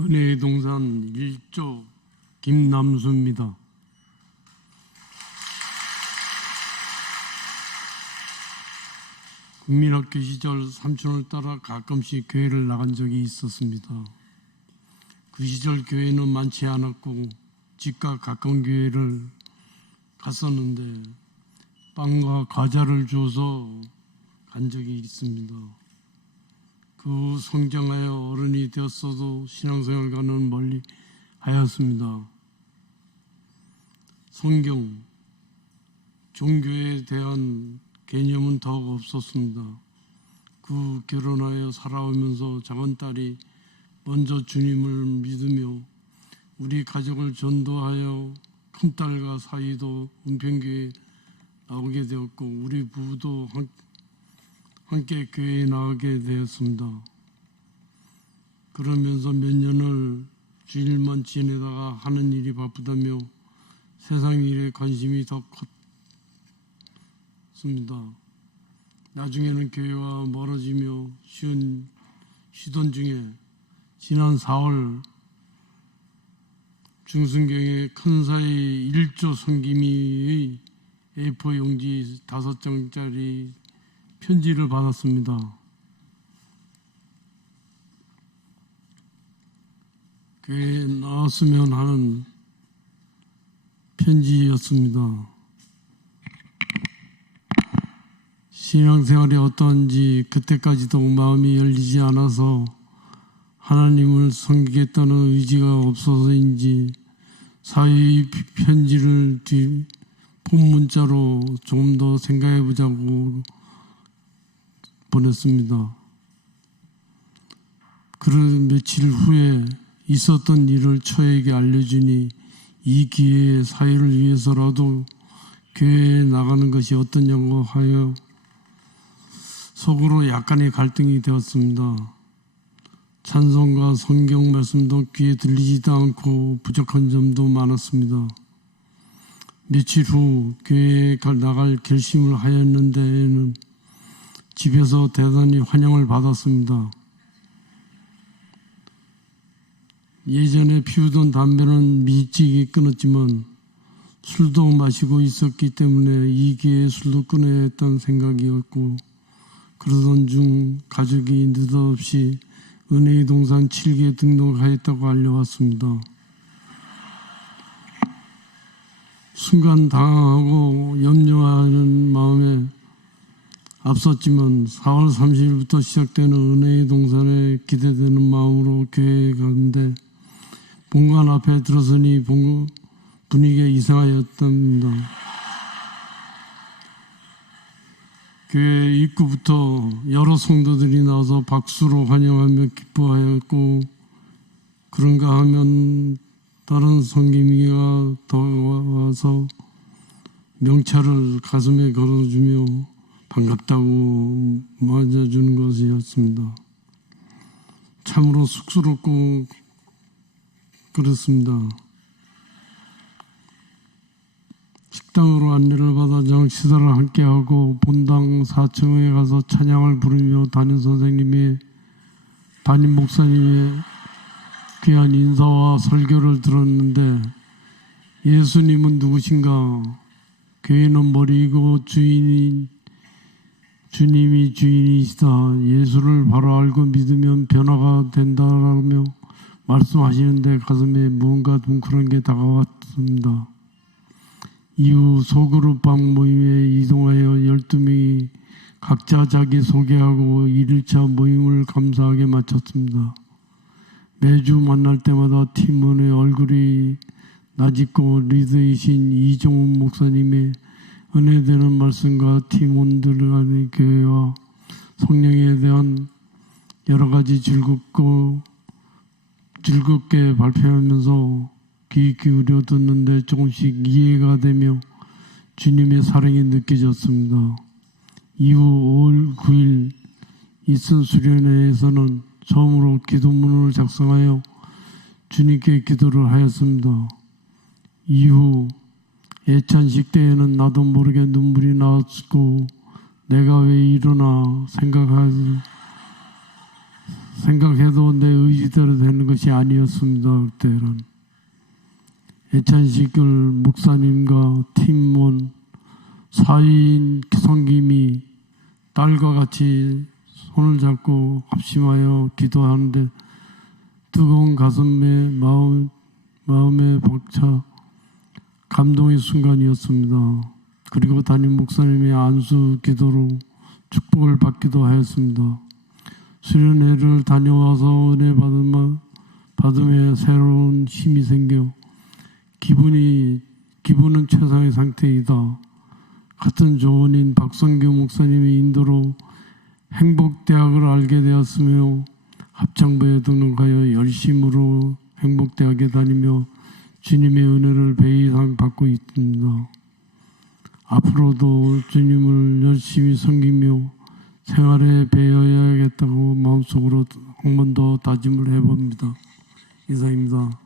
은혜의 동산 1조 김남수입니다. 국민학교 시절 삼촌을 따라 가끔씩 교회를 나간 적이 있었습니다. 그 시절 교회는 많지 않았고 집과 가까운 교회를 갔었는데 빵과 과자를 줘서 간 적이 있습니다. 그 후 성장하여 어른이 되었어도 신앙생활과는 멀리 하였습니다. 성경, 종교에 대한 개념은 더욱 없었습니다. 그 후 결혼하여 살아오면서 작은 딸이 먼저 주님을 믿으며 우리 가족을 전도하여 큰딸과 사이도 은평교회에 나오게 되었고 우리 부부도 함께 교회에 나가게 되었습니다. 그러면서 몇 년을 주일만 지내다가 하는 일이 바쁘다며 세상 일에 관심이 더 컸습니다. 나중에는 교회와 멀어지며 쉬던 중에 지난 4월 중순경에 큰사이 1조 성김이의 A4 용지 5장짜리 편지를 받았습니다. 교회에 나왔으면 하는 편지였습니다. 신앙생활이 어떠한지 그때까지도 마음이 열리지 않아서 하나님을 섬기겠다는 의지가 없어서인지 사회의 편지를 본문자로 조금 더 생각해보자고 보냈습니다. 그런 며칠 후에 있었던 일을 처에게 알려주니 이 기회에 사회를 위해서라도 교회에 나가는 것이 어떠냐고 하여 속으로 약간의 갈등이 되었습니다. 찬송과 성경 말씀도 귀에 들리지도 않고 부족한 점도 많았습니다. 며칠 후 교회에 나갈 결심을 하였는데는 집에서 대단히 환영을 받았습니다. 예전에 피우던 담배는 일찍이 끊었지만 술도 마시고 있었기 때문에 이 기회에 술도 끊어야 했다는 생각이었고 그러던 중 가족이 느닷없이 은혜의 동산 7기에 등록하였다고 알려왔습니다. 순간 당황하고 염려하는 마음에 앞섰지만 4월 30일부터 시작되는 은혜의 동산에 기대되는 마음으로 교회에 가는데 본관 앞에 들어서니 분위기가 이상하였답니다. 교회 입구부터 여러 성도들이 나와서 박수로 환영하며 기뻐하였고 그런가 하면 다른 성김이가 더 와서 명찰을 가슴에 걸어주며 반갑다고 맞아주는 것이었습니다. 참으로 쑥스럽고 그렇습니다. 식당으로 안내를 받아 저녁 식사를 함께하고 본당 4층에 가서 찬양을 부르며 담임 목사님의 귀한 인사와 설교를 들었는데 예수님은 누구신가? 교회는 머리이고 주님이 주인이시다. 예수를 바로 알고 믿으면 변화가 된다라며 말씀하시는데 가슴에 뭔가 뭉클한 게 다가왔습니다. 이후 소그룹방 모임에 이동하여 12명이 각자 자기 소개하고 1일차 모임을 감사하게 마쳤습니다. 매주 만날 때마다 팀원의 얼굴이 낯익고 리더이신 이종훈 목사님의 은혜되는 말씀과 팀원들 간의 교회와 성령에 대한 여러 가지 즐겁게 발표하면서 귀 기울여 듣는데 조금씩 이해가 되며 주님의 사랑이 느껴졌습니다. 이후 5월 9일 이슨 수련회에서는 처음으로 기도문을 작성하여 주님께 기도를 하였습니다. 이후 예찬식 때에는 나도 모르게 눈물이 나왔고 내가 왜 이러나 생각하지 생각해도 내 의지대로 되는 것이 아니었습니다. 그때는 애찬식을 목사님과 팀원 사위인 성김이 딸과 같이 손을 잡고 합심하여 기도하는데 뜨거운 가슴에 마음에 벅차 감동의 순간이었습니다. 그리고 담임 목사님의 안수 기도로 축복을 받기도 하였습니다. 수련회를 다녀와서 은혜 받음에 새로운 힘이 생겨 기분은 최상의 상태이다. 같은 조언인 박성규 목사님의 인도로 행복대학을 알게 되었으며 합창부에 등록하여 열심으로 행복대학에 다니며 주님의 은혜를 배 이상 받고 있습니다. 앞으로도 주님을 열심히 섬기며 생활에 배워야겠다고 마음속으로 한 번 더 다짐을 해봅니다. 이상입니다.